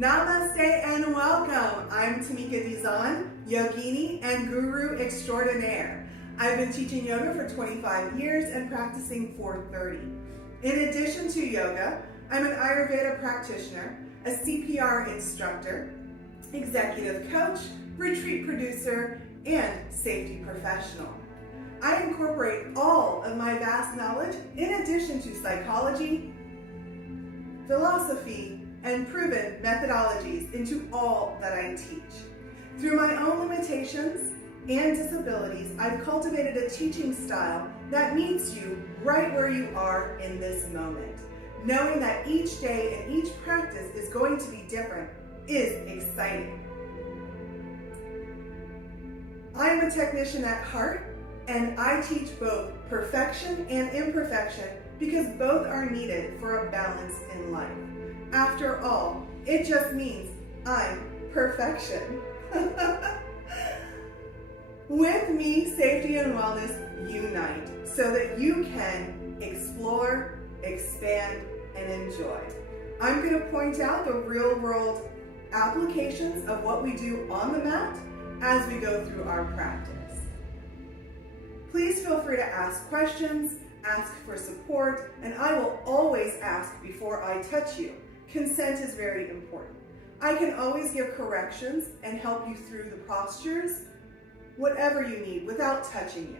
Namaste and welcome. I'm Tamica Dizon, Yogini and Guru extraordinaire. I've been teaching yoga for 25 years and practicing for 30. In addition to yoga, I'm an Ayurveda practitioner, a CPR instructor, executive coach, retreat producer, and safety professional. I incorporate all of my vast knowledge in addition to psychology, philosophy, and proven methodologies into all that I teach. Through my own limitations and disabilities, I've cultivated a teaching style that meets you right where you are in this moment. Knowing that each day and each practice is going to be different is exciting. I am a technician at heart, and I teach both perfection and imperfection because both are needed for a balance in life. After all, it just means I'm perfection. With me, safety and wellness unite so that you can explore, expand, and enjoy. I'm going to point out the real-world applications of what we do on the mat as we go through our practice. Please feel free to ask questions, ask for support, and I will always ask before I touch you. Consent is very important. I can always give corrections and help you through the postures, whatever you need, without touching you.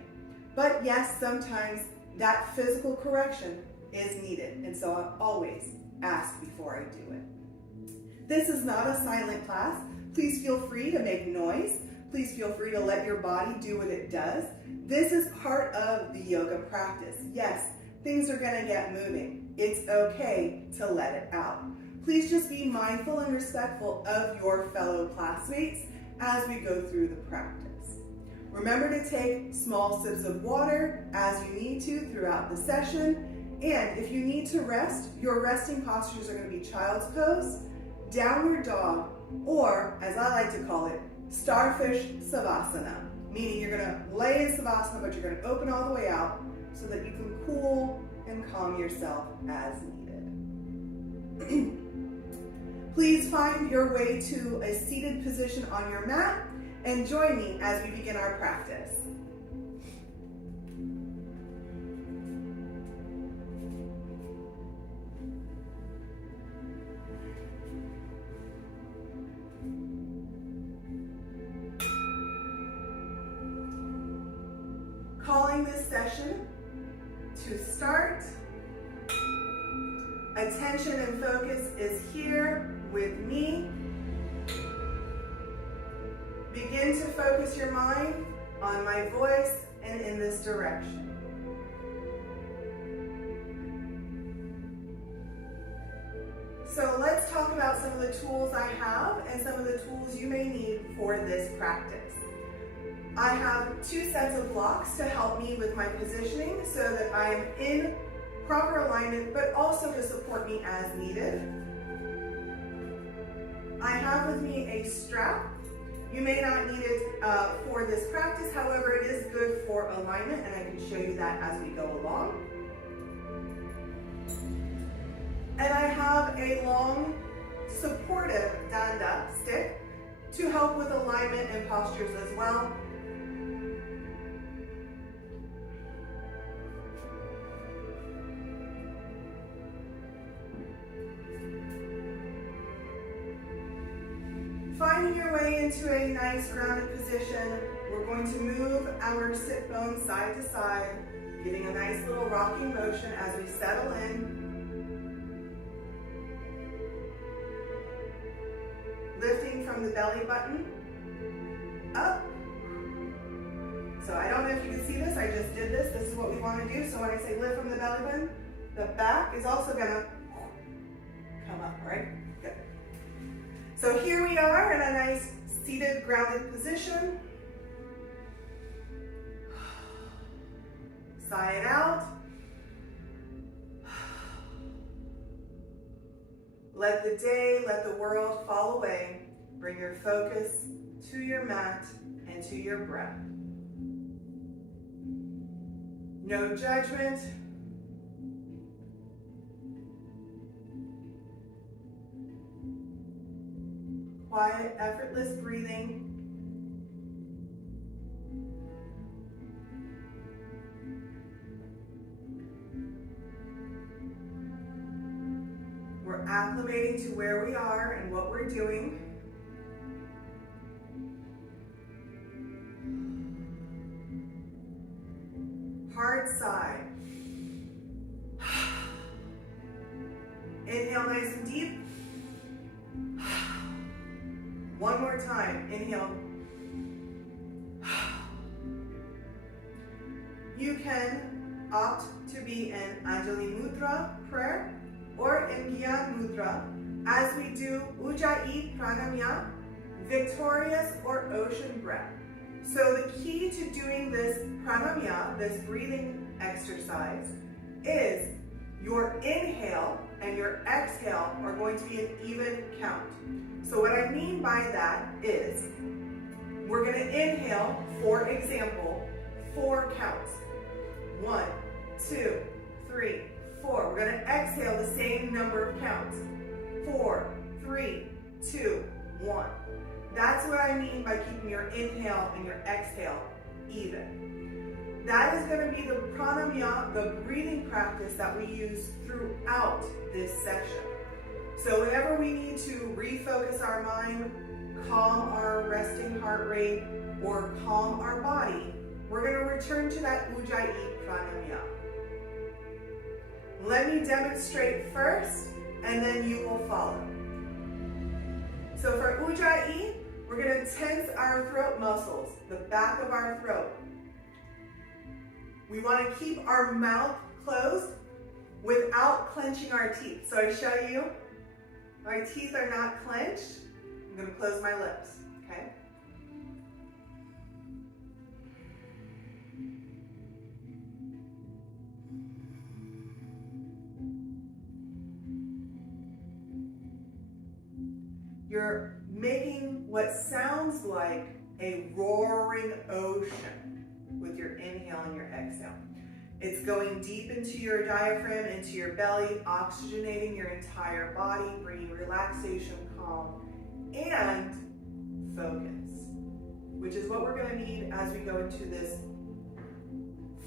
But yes, sometimes that physical correction is needed, and so I'll always ask before I do it. This is not a silent class. Please feel free to make noise. Please feel free to let your body do what it does. This is part of the yoga practice. Yes, things are going to get moving. It's okay to let it out. Please just be mindful and respectful of your fellow classmates as we go through the practice. Remember to take small sips of water as you need to throughout the session. And if you need to rest, your resting postures are going to be child's pose, downward dog, or as I like to call it, starfish savasana. Meaning you're going to lay in savasana, but you're going to open all the way out so that you can cool and calm yourself as needed. Please find your way to a seated position on your mat and join me as we begin our practice. Calling this session to start. Attention and focus is here with me. Begin to focus your mind on my voice and in this direction. So let's talk about some of the tools I have and some of the tools you may need for this practice. I have 2 sets of blocks to help me with my positioning so that I am in proper alignment, but also to support me as needed. I have with me a strap. You may not need it for this practice, however, it is good for alignment, and I can show you that as we go along. And I have a long, supportive danda stick to help with alignment and postures as well. Finding your way into a nice grounded position, we're going to move our sit bones side to side, giving a nice little rocking motion as we settle in. Lifting from the belly button up. So I don't know if you can see this, I just did this. This is what we want to do. So when I say lift from the belly button, the back is also going to come up, right? Good. So here we are in a nice seated, grounded position. Sigh it out. Let the day, let the world fall away. Bring your focus to your mat and to your breath. No judgment. quiet, effortless breathing. We're acclimating to where we are and what we're doing. Hard sigh. Inhale nice and deep. One more time. Inhale. You can opt to be in Anjali Mudra prayer or in Gyan Mudra as we do Ujjayi Pranamya, victorious or ocean breath. So the key to doing this pranamya, this breathing exercise, is your inhale and your exhale are going to be an even count. So what I mean by that is we're going to inhale, for example, 4 counts. 1, 2, 3, 4. We're going to exhale the same number of counts. 4, 3, 2, 1. That's what I mean by keeping your inhale and your exhale even. That is going to be the pranamya, the breathing practice that we use throughout this section. So whenever we need to refocus our mind, calm our resting heart rate, or calm our body, we're going to return to that Ujjayi Pranamya. Let me demonstrate first, and then you will follow. So for Ujjayi, we're going to tense our throat muscles, the back of our throat. We want to keep our mouth closed without clenching our teeth. So I show you, my teeth are not clenched. I'm going to close my lips, okay? You're making what sounds like a roaring ocean with your inhale and your exhale. It's going deep into your diaphragm, into your belly, oxygenating your entire body, bringing relaxation, calm, and focus, which is what we're going to need as we go into this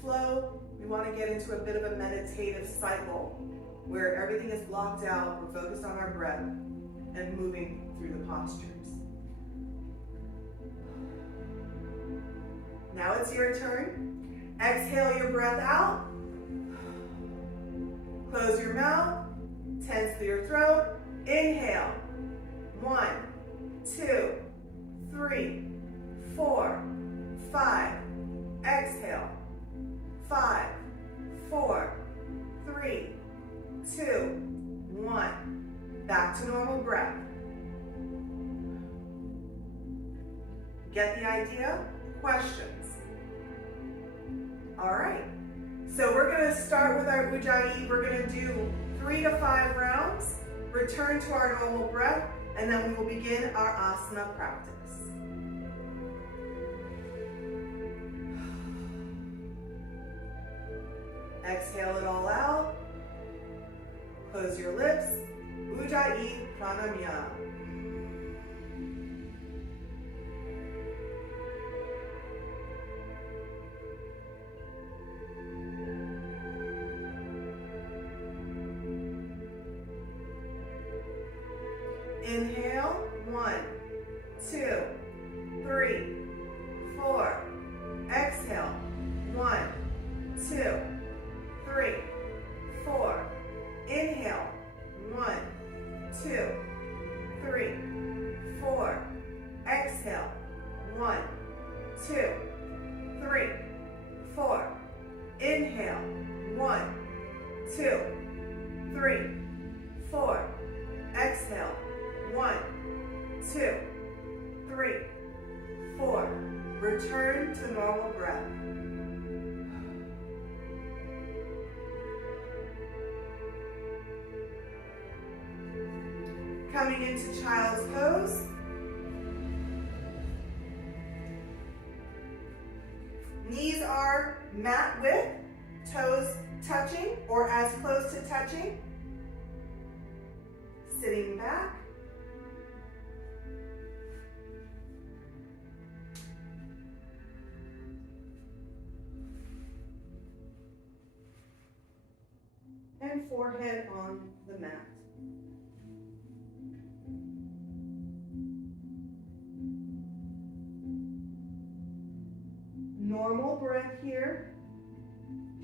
flow. We want to get into a bit of a meditative cycle where everything is blocked out, we're focused on our breath, and moving through the postures. Now it's your turn. Exhale your breath out. Close your mouth. Tense your throat. Inhale. 1, 2, 3, 4, 5. Exhale. 5, 4, 3, 2, 1. Back to normal breath. Get the idea? Questions? All right. So we're going to start with our Ujjayi. We're going to do 3 to 5 rounds, return to our normal breath, and then we will begin our asana practice. Exhale it all out. Close your lips. Ujjayi Pranamya. Inhale, 1, 2, 3, 4. Exhale, 1, 2, 3, 4. Inhale, 1, 2, 3, 4. Exhale, 1, 2, 3, 4. Inhale, 1, 2, 3, 4. Exhale, 1, 2, 3, 4. Return to normal breath. Coming into child's pose. Knees are mat width, toes touching or as close to touching. Sitting back. and forehead on the mat. Normal breath here.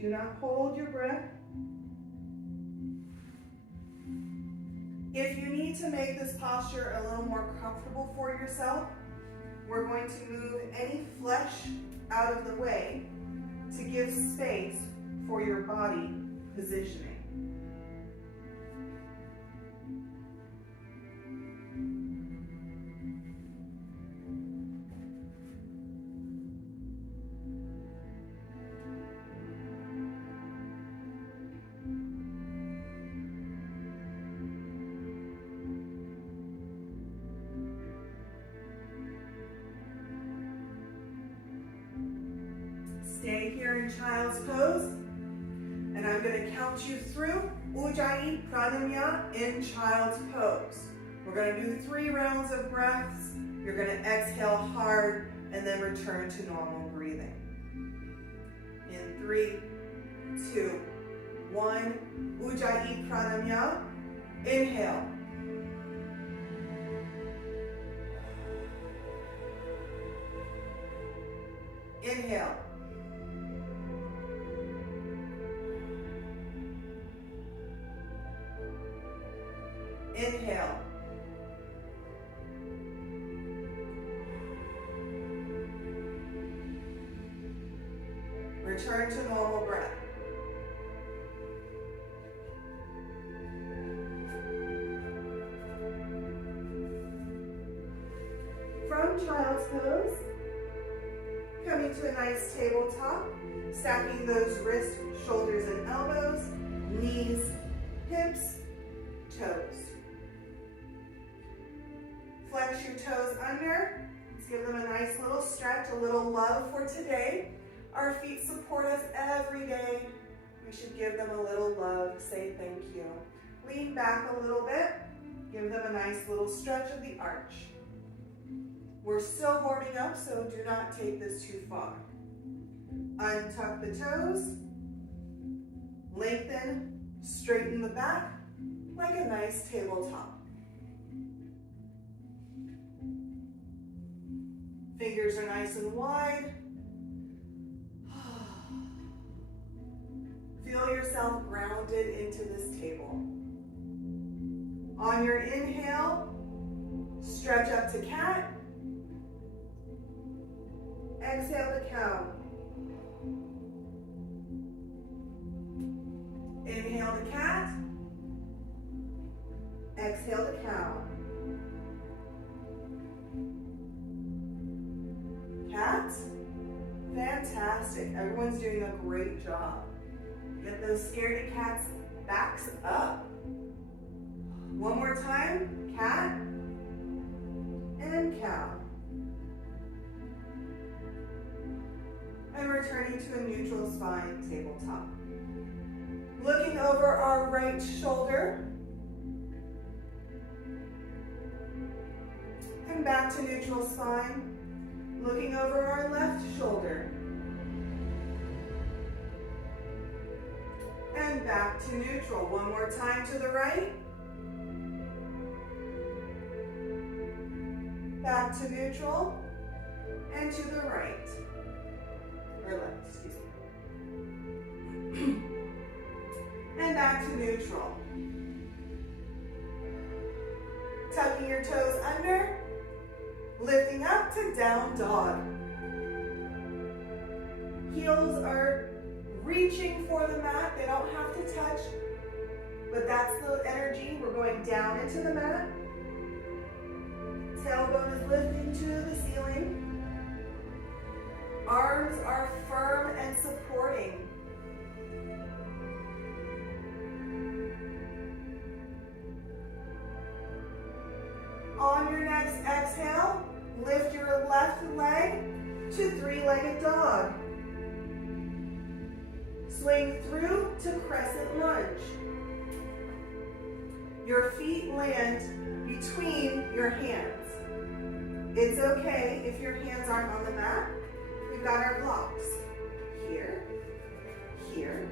Do not hold your breath. If you need to make this posture a little more comfortable for yourself, we're going to move any flesh out of the way to give space for your body positioning. Stay here in child's pose, and I'm going to count you through Ujjayi Pranamya in child's pose. We're going to do 3 rounds of breaths. You're going to exhale hard and then return to normal breathing. In 3, 2, 1, Ujjayi Pranamya. Inhale. Inhale. Inhale. Return to normal breath. From child's pose, coming to a nice tabletop, stacking those wrists, shoulders, and elbows, knees, hips, toes. Flex your toes under. Let's give them a nice little stretch, a little love for today. Our feet support us every day. We should give them a little love, say thank you. Lean back a little bit. Give them a nice little stretch of the arch. We're still warming up, so do not take this too far. Untuck the toes. Lengthen, straighten the back like a nice tabletop. Fingers are nice and wide. Feel yourself grounded into this table. On your inhale, stretch up to cat. Exhale to cow. Inhale to cat. Exhale to cow. Cat. Fantastic. Everyone's doing a great job. Get those scaredy cats' backs up. One more time. Cat and cow. And returning to a neutral spine tabletop. Looking over our right shoulder. And back to neutral spine. Looking over our left shoulder. And back to neutral. One more time to the right. Back to neutral. And to the right. Or left, excuse me. And back to neutral. Tucking your toes under. Lifting up to down dog. Heels are reaching for the mat. They don't have to touch, but that's the energy. We're going down into the mat. Tailbone is lifting to the ceiling. Arms are firm and supporting. On your next exhale, lift your left leg to 3-legged dog. Swing through to crescent lunge. Your feet land between your hands. It's okay if your hands aren't on the mat. We've got our blocks. Here, here,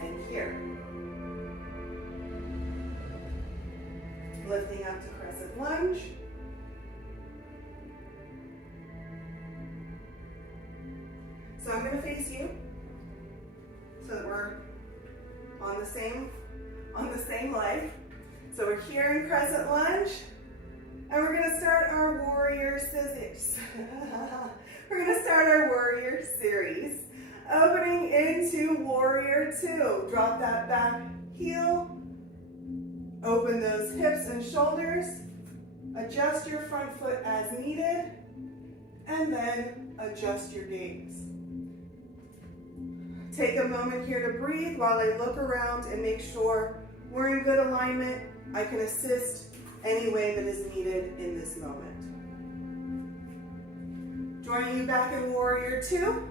and here. lunge. So I'm going to face you so that we're on the same leg. So we're here in crescent lunge, and we're going to start our warrior scissors. We're going to start our warrior series. Opening into warrior two. Drop that back heel. Open those hips and shoulders. Adjust your front foot as needed. And then adjust your gaze. Take a moment here to breathe while I look around and make sure we're in good alignment. I can assist any way that is needed in this moment. Joining you back in warrior two.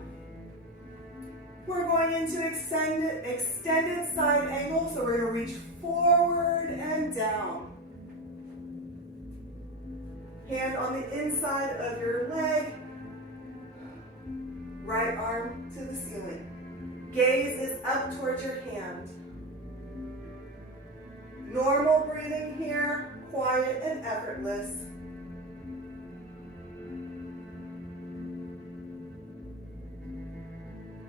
We're going into extended side angle, so we're going to reach forward and down. Hand on the inside of your leg. Right arm to the ceiling. Gaze is up towards your hand. Normal breathing here, quiet and effortless.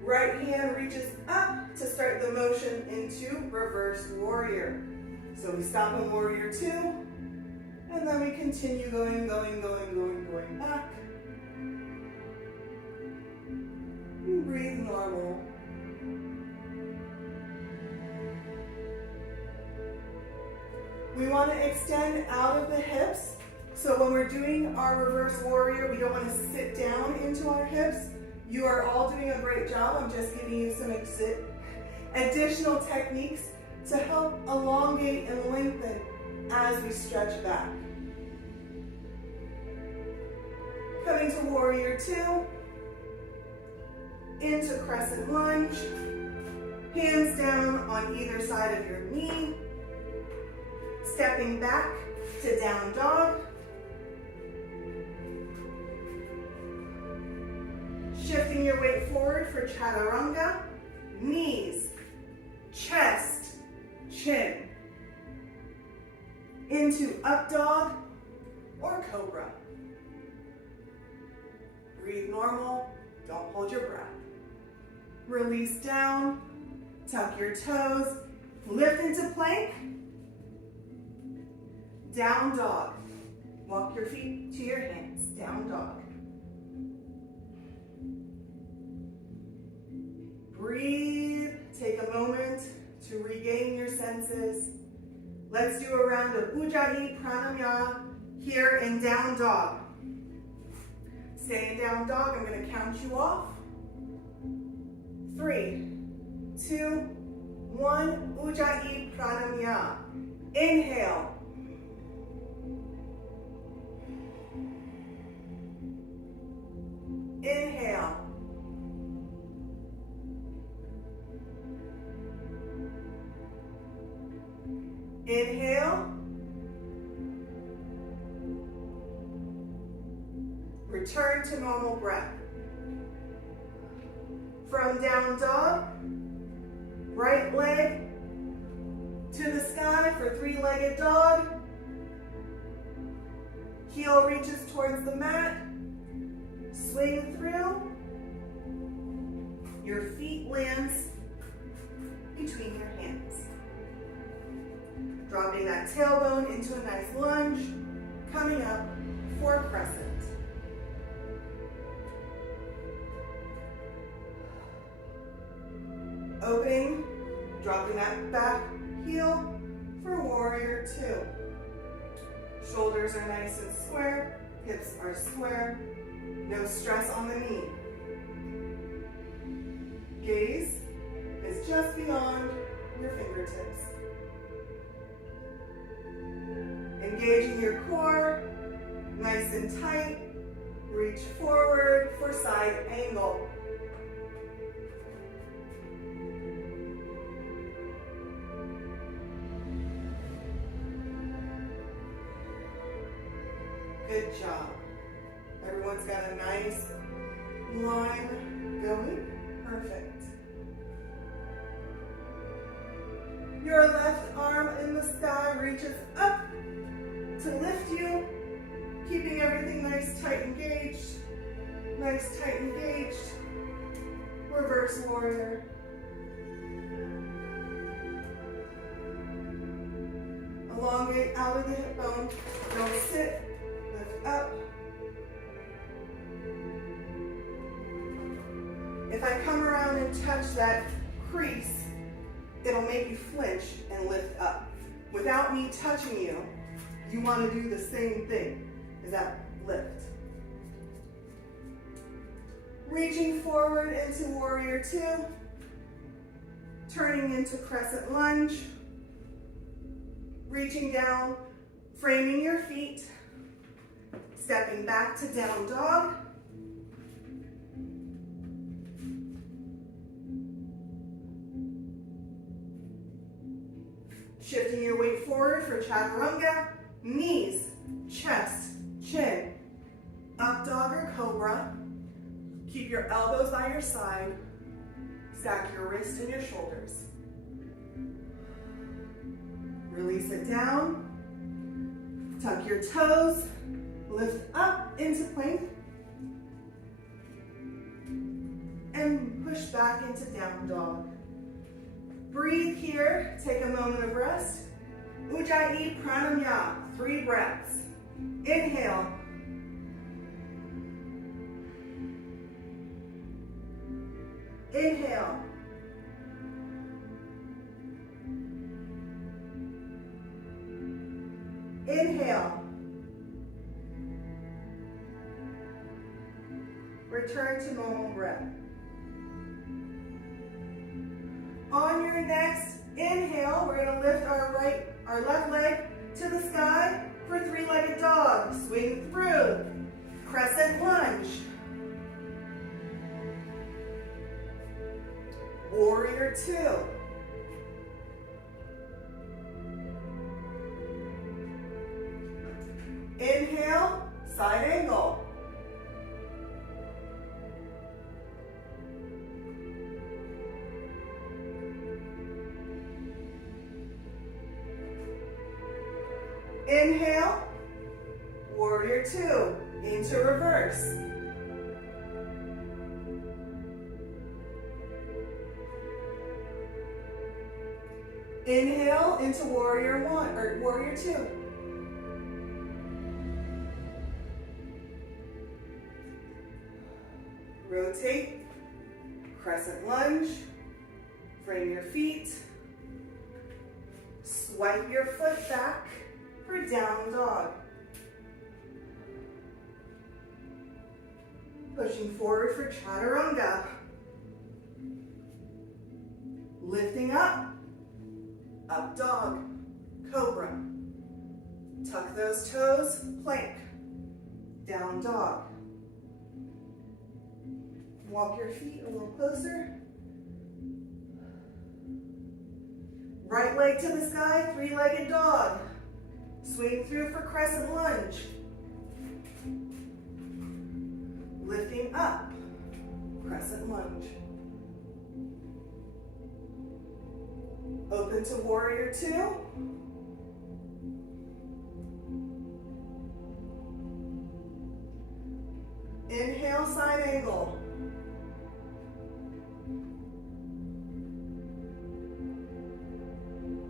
Right hand reaches up to start the motion into reverse warrior. So we stop in warrior two, and then we continue going back. And breathe normal. We want to extend out of the hips. So when we're doing our reverse warrior, we don't want to sit down into our hips. You are all doing a great job. I'm just giving you some additional techniques to help elongate and lengthen as we stretch back. Coming to warrior two, into crescent lunge, hands down on either side of your knee, stepping back to down dog. Shifting your weight forward for chaturanga, knees, chest, chin. Into up dog or cobra. Breathe normal, don't hold your breath. Release down, tuck your toes, lift into plank, down dog. Walk your feet to your hands, down dog. Breathe, take a moment to regain your senses. Let's do a round of Ujjayi Pranayama here in down dog. Stay in down dog, I'm going to count you off. 3, 2, 1, Ujjayi Pranayama. Inhale. Inhale. Inhale. Return to normal breath. From down dog, right leg to the sky for three-legged dog. Heel reaches towards the mat. Swing through. Your feet lands between your hands. Dropping that tailbone into a nice lunge. Coming up for crescent. Opening, dropping that back heel for warrior two. Shoulders are nice and square, hips are square, no stress on the knee. Gaze is just beyond your fingertips. Engaging your core, nice and tight, reach forward for side angle. Good job. Everyone's got a nice line going. Perfect. Your left arm in the sky reaches up to lift you, keeping everything nice, tight, engaged. Nice, tight, engaged. Reverse warrior. Elongate out of the hip bone. Don't sit. Lift up. If I come around and touch that crease, it'll make you flinch and lift up. Without me touching you, you want to do the same thing. Is that lift. Reaching forward into warrior two. Turning into crescent lunge. Reaching down, framing your feet. Stepping back to down dog. Shifting your weight forward for chaturanga. Knees, chest, chin. Up dog or cobra. Keep your elbows by your side. Stack your wrists and your shoulders. Release it down. Tuck your toes. Lift up into plank. And push back into down dog. Breathe here. Take a moment of rest. Ujjayi pranamaya. 3 breaths. Inhale. Inhale. Inhale. Return to normal breath. On your next inhale, we're going to lift our left leg to the sky for 3-legged dog. Swing through. Crescent lunge. Warrior two. Inhale, side angle. Inhale, warrior two, into reverse. Inhale into warrior one, or warrior two. Rotate, crescent lunge, frame your feet, swipe your foot back for down dog. Pushing forward for chaturanga. Lifting up, up dog, cobra. Tuck those toes, plank, down dog. Walk your feet a little closer. Right leg to the sky, 3-legged dog. Swing through for crescent lunge. Lifting up, crescent lunge. Open to warrior two. Inhale, side angle.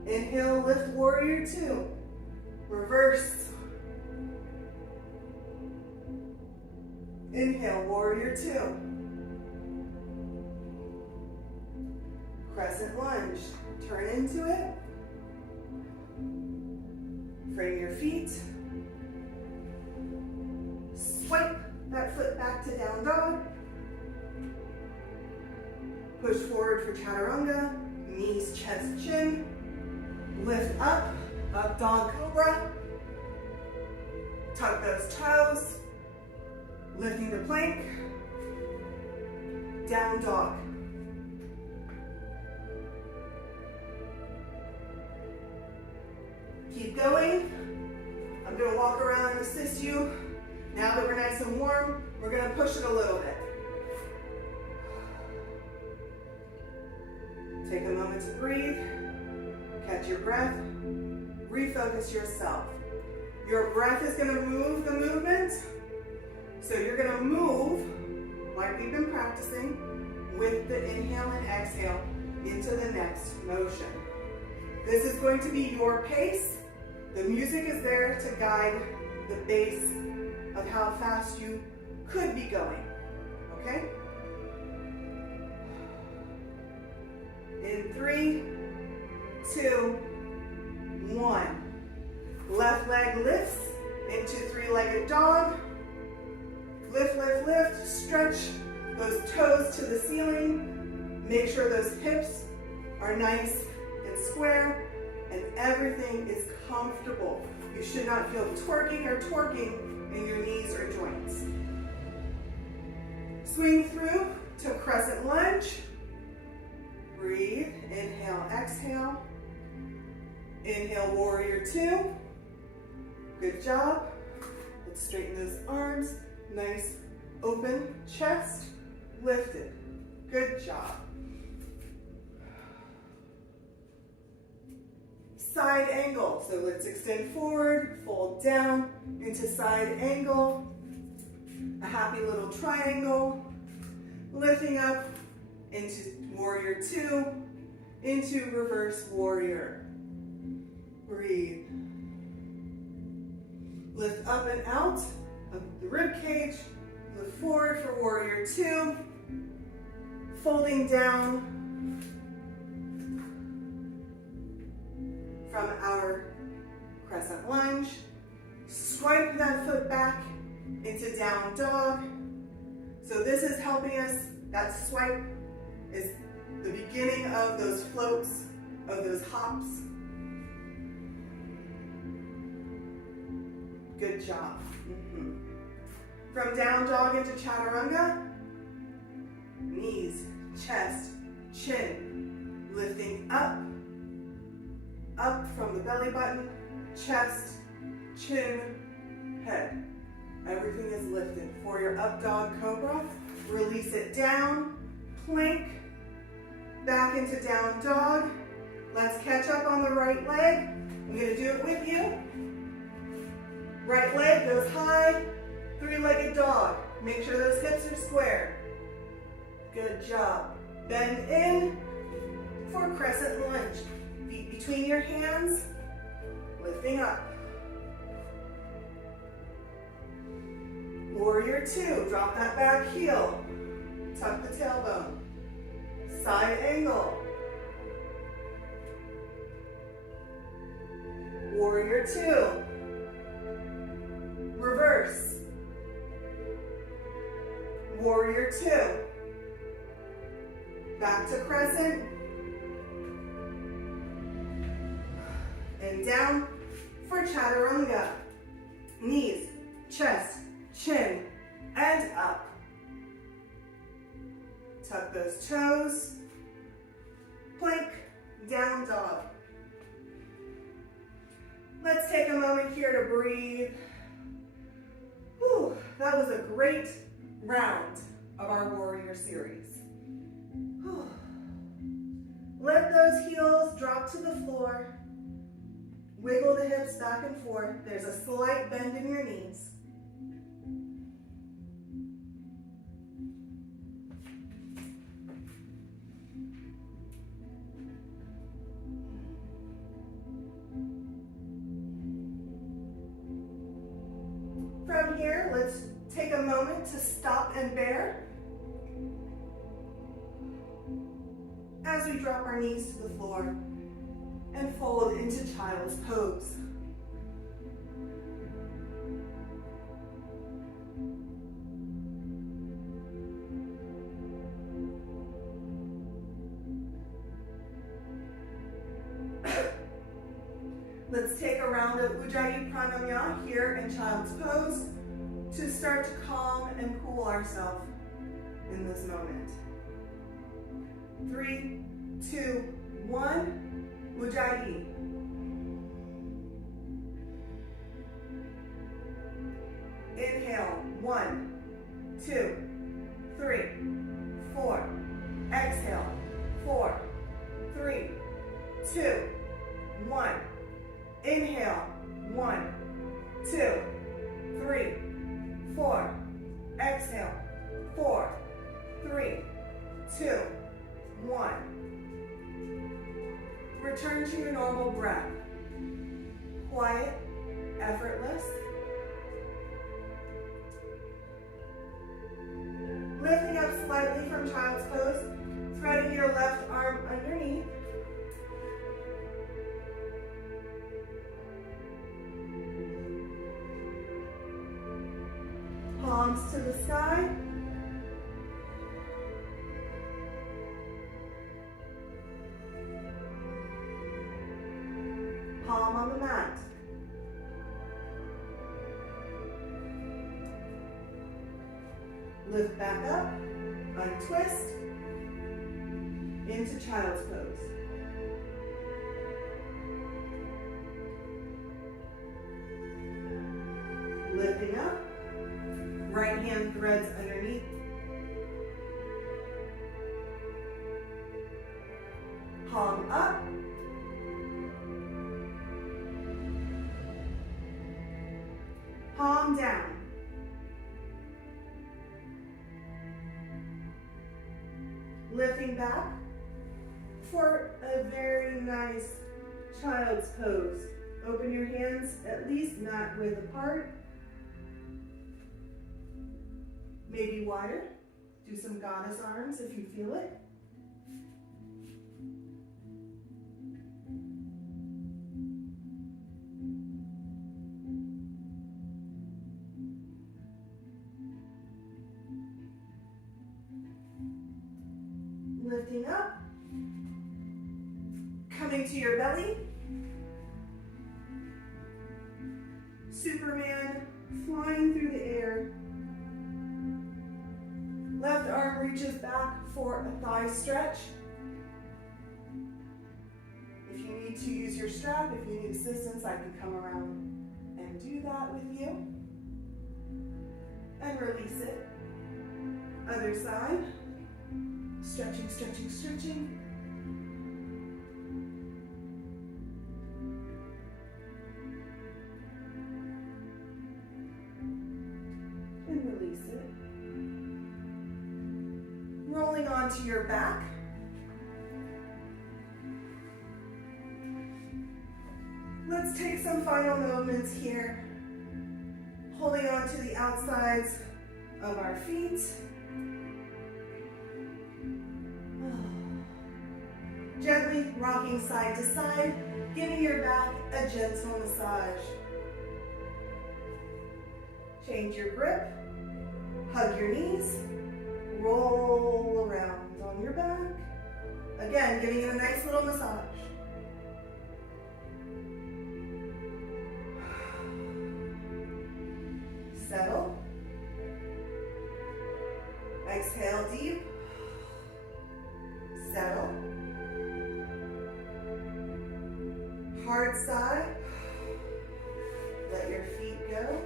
Inhale, lift warrior two. Reverse. Inhale, warrior two. Crescent lunge. Turn into it. Frame your feet. Swipe that foot back to down dog. Push forward for chaturanga. Knees, chest, chin. Lift up, up dog cobra. Tuck those toes. Lifting the plank. Down dog. Keep going. I'm going to walk around and assist you. Now that we're nice and warm, we're going to push it a little bit. Take a moment to breathe. Catch your breath. Refocus yourself. Your breath is going to move the movement. So you're going to move, like we've been practicing, with the inhale and exhale into the next motion. This is going to be your pace. The music is there to guide the pace of how fast you could be going, okay? In 3, 2, 1. Left leg lifts into three-legged dog. Lift, lift, lift, stretch those toes to the ceiling. Make sure those hips are nice and square and everything is comfortable. You should not feel twerking or torquing in your knees or joints. Swing through to crescent lunge. Breathe, inhale, exhale. Inhale, warrior 2. Good job. Let's straighten those arms. Nice open chest, lifted. Good job. Side angle. So let's extend forward, fold down into side angle. A happy little triangle. Lifting up into warrior 2, into reverse warrior. Breathe. Lift up and out of the rib cage. Lift forward for warrior 2. Folding down from our crescent lunge. Swipe that foot back into down dog. So this is helping us, that swipe is the beginning of those floats, of those hops. Good job. From down dog into chaturanga, knees, chest, chin, lifting up, up from the belly button, chest, chin, head. Everything is lifted. For your up dog cobra, release it down, plank, back into down dog. Let's catch up on the right leg. I'm going to do it with you. Right leg goes high, three-legged dog. Make sure those hips are square. Good job. Bend in for crescent lunge. Feet between your hands, lifting up. Warrior 2, drop that back heel. Tuck the tailbone. Side angle. Warrior 2. Reverse. Warrior 2. Back to crescent. And down for chaturanga. Knees, chest, chin, and up. Tuck those toes. Plank, down dog. Let's take a moment here to breathe. Whew, that was a great round of our warrior series. Whew. Let those heels drop to the floor. Wiggle the hips back and forth. There's a slight bend in your knees. From here, let's take a moment to stop and bear. As we drop our knees to the floor and fold into child's pose. Let's take a round of Ujjayi Pranayama here in child's pose to start to calm and cool ourselves in this moment. 3, 2, 1, Ujjayi. Inhale, 1, 2, 3, 4. Exhale, 4, 3, 2, 1. Inhale, 1, 2, 3, 4. Exhale. 4, 3, 2, 1. Return to your normal breath. Quiet, effortless. Lifting up slightly from child's pose, threading your left arm underneath. Palms to the sky. Palm on the mat. Lift back up, untwist, into child's pose. Lifting up, right hand threads underneath. Palm up. Palm down. Lifting back for a very nice child's pose. Open your hands at least mat width apart. Maybe wider. Do some goddess arms if you feel it. Lifting up, coming to your belly, Superman flying through the air. Left arm reaches back for a thigh stretch. If you need to use your strap, if you need assistance, I can come around and do that with you. And release it. Other side. Stretching, stretching, stretching. And release it. Rolling onto your back. Let's take some final moments here. Holding on to the outsides of our feet. Gently rocking side to side, giving your back a gentle massage. Change your grip, hug your knees, roll around on your back. Again, giving it a nice little massage. Settle. Exhale deep. Settle. Hard side. Let your feet go.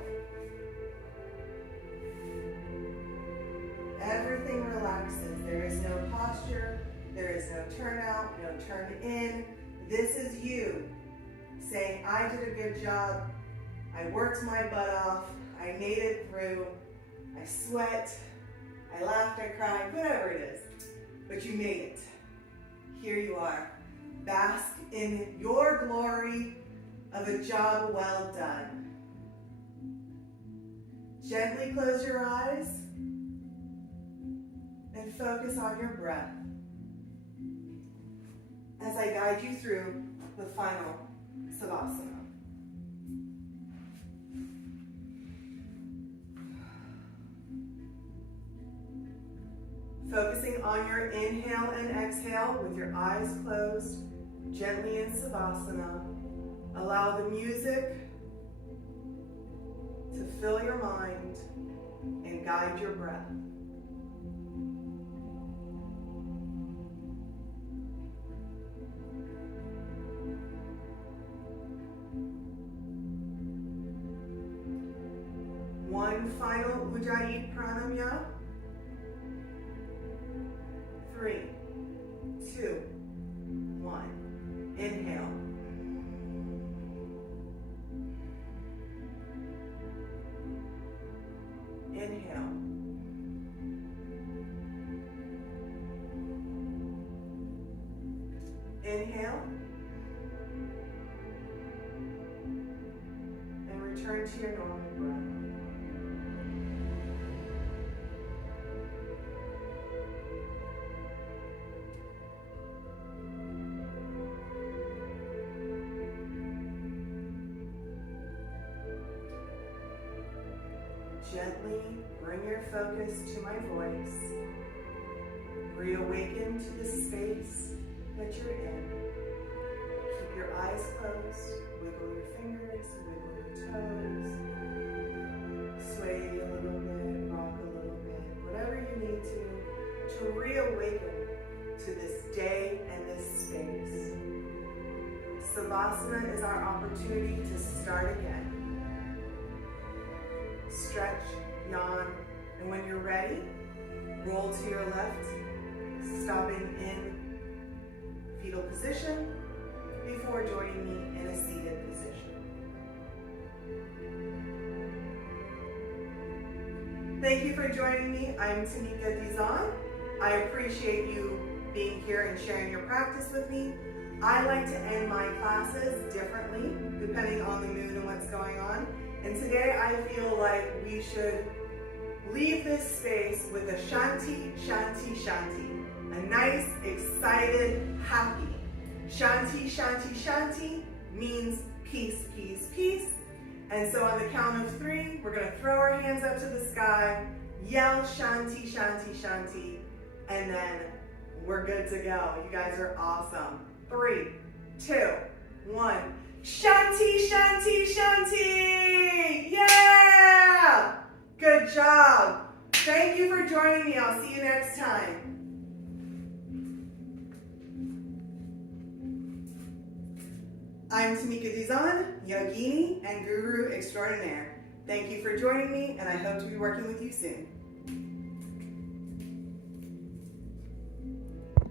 Everything relaxes. There is no posture. There is no turn out, no turn in. This is you saying, I did a good job. I worked my butt off. I made it through. I sweat. I laughed, I cried, whatever it is. But you made it. Here you are. Bask in your glory of a job well done. Gently close your eyes and focus on your breath as I guide you through the final Savasana. Focusing on your inhale and exhale with your eyes closed, gently in Savasana. Allow the music to fill your mind and guide your breath. One final Ujjayi Pranamya. 3, 2, 1. Inhale. Inhale. And return to your normal breath. Gently bring your focus to my voice. Reawaken to the space that you're in. Keep your eyes closed. Wiggle your fingers, wiggle your toes. Sway a little bit, rock a little bit. Whatever you need to reawaken to this day and this space. Savasana is our opportunity to start again. Stretch, yawn, and when you're ready, roll to your left, stopping in fetal position before joining me in a seated position. Thank you for joining me. I'm Tamica Dizon. I appreciate you being here and sharing your practice with me. I like to end my classes differently, depending on the mood and what's going on. And today I feel like we should leave this space with a shanti, shanti, shanti. A nice, excited, happy. Shanti, shanti, shanti means peace, peace, peace. And so on the count of 3, we're going to throw our hands up to the sky, yell shanti, shanti, shanti, and then we're good to go. You guys are awesome. 3, 2, 1. Shanti, shanti, shanti! Yeah! Good job. Thank you for joining me. I'll see you next time. I'm Tamica Dizon, Yogini and Guru extraordinaire. Thank you for joining me, and I hope to be working with you soon.